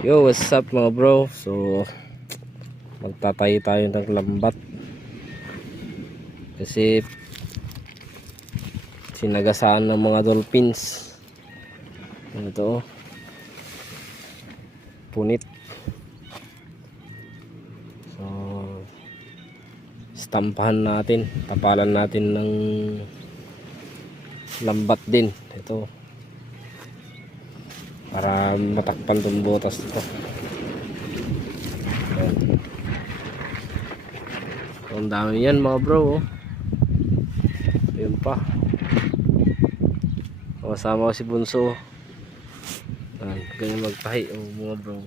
Yo, what's up mga bro? So, magtatayo tayo ng lambat kasi sinagasaan ng mga dolphins. Ito, punit. So, stampahan natin, tapalan natin ng lambat din. Ito, para matakpan itong butas ito. So, ang dami yan mga bro, oh. Yun pa, kasama ko si Bunso. Ganyan magtahi, oh, mga bro.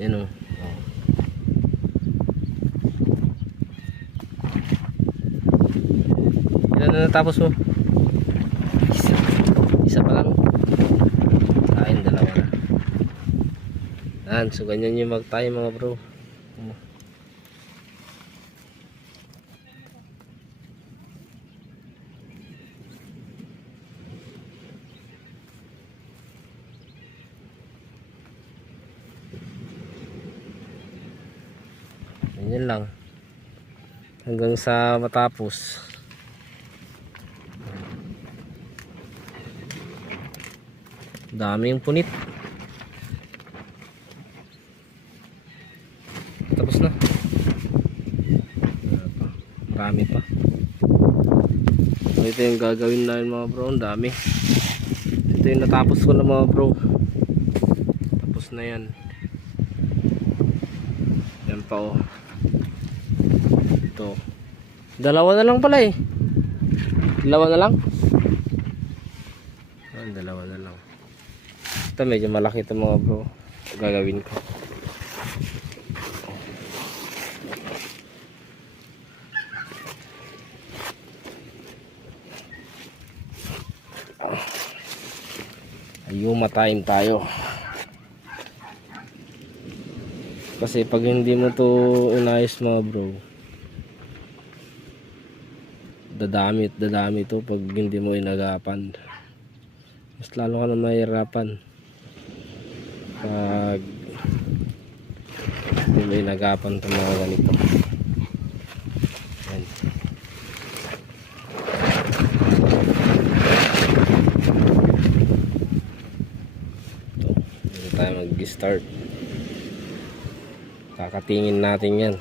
Yan, oh. Ilan na natapos mo? Isa pa lang. Kain, dalawa na. Yan, so ganyan yung magtayo mga bro. Ganyan lang hanggang sa matapos. Daming punit. Tapos na. Dami pa. So, ito yung gagawin namin mga bro. Ang dami. Ito yung natapos ko na mga bro. Tapos na yan. Yan pa, oh. Ito. Dalawa na lang pala eh. Dalawa na lang. Dalawa na lang. Ito medyo malaki ito mga bro. Gagawin ko. Ayuma time tayo. Kasi pag hindi mo to inayos mga bro, dadami to pag hindi mo inagapan. Mas lalo ka na mahirapan pag hindi mo inagapan itong mga ganito. Yan. Ito, hindi tayo mag-start. Kakatingin natin yan.